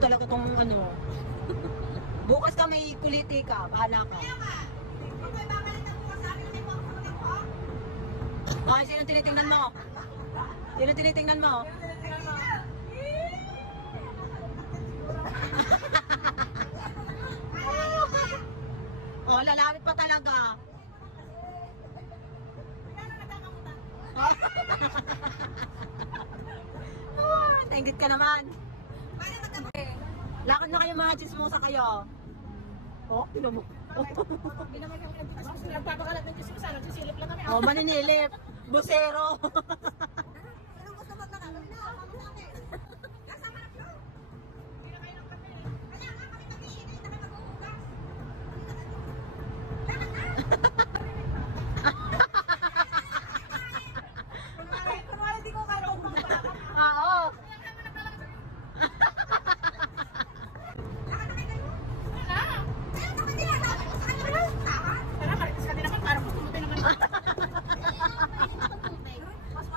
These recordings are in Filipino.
talaga tong ano. Bukas ka may kuliti ka, bahala ka. Ay, sino tinitingnan mo? Sino tinitingnan mo? Oh, lalapit pa talaga. Nainggit ka naman. Lakad na kayo mga chismosa kayo. Oh, tinan mo. Hindi naman yung nagpapakalat ng chismosa, nagsisilip lang kami. Oh, maninilip. Busero. Anong gusto mo na kami na? Kasama na flow. Hindi na kayo ng kape. Kaya nga kami nag-iinit, kami mag-uugas. Kunwari di ko kaya kung magpapakalat. Oo.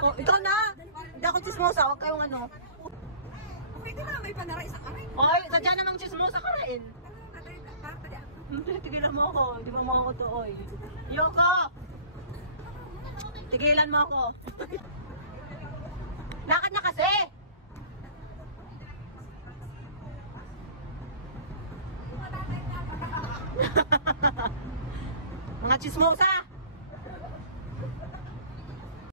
Oh, ikaw na. Hindi ako chismosa, huwag kayong ano. Pwede na, may panara isang aray. Oy, sadya namang chismosa ka rin. Tigilan mo ako, di ba mo ako to, oy. Yoko! Tigilan mo ako. Lakad na kasi! Mga chismosa!